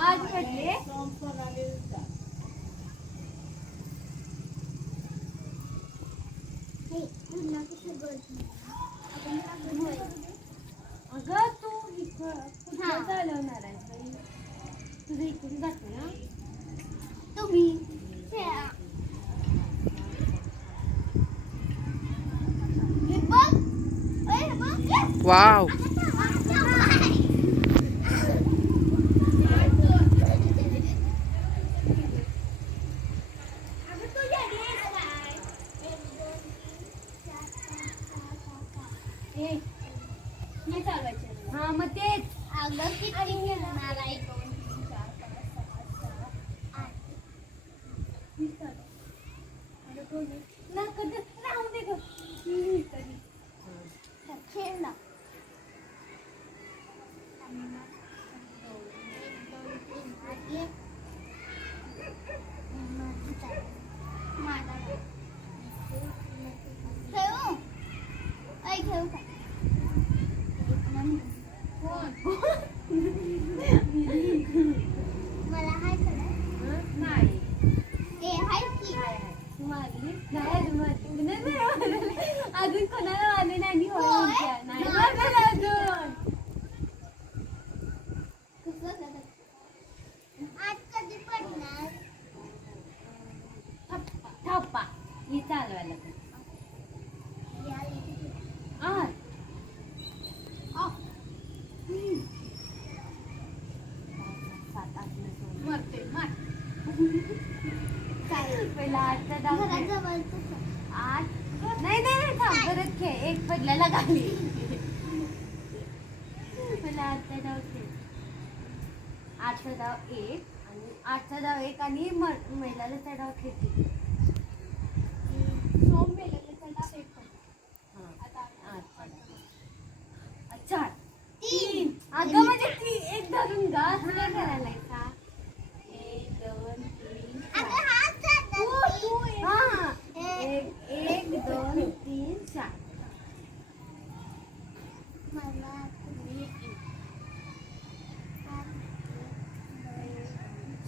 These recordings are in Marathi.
आज पडले अगं तू इकडं चालवणार आहे तुझं इकडून जाते ना तुम्ही वाव हा मग तेच अगं किती घेणार आहे 2 3 4 5 राहू दे ग खेळ ना मला हाय नाही ए हाय की मारली नाही अजून कोणाला आले नाही अजून आज कधी पडणार थप्पा ही चालवायला नाही नाही थांब परत खेळ एक पडल्याला गाली पहिला आजचा डाव खेळ 8चा डाव 1 आणि 8चा डाव 1 आणि महिलाचा डाव खेळते सोम महिलाचा डाव 1 अच्छा 3 अगं म्हणजे ती एक धरून गा तुला करायला का 1 2 3 हा 1 2 3 4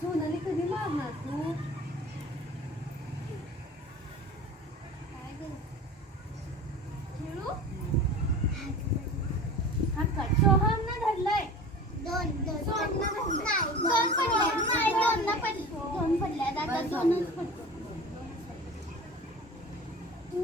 सोनाली कधी मारणार तू खेळू हा सोहम ना धरलाय 2 पडले आता 2च पडतो तू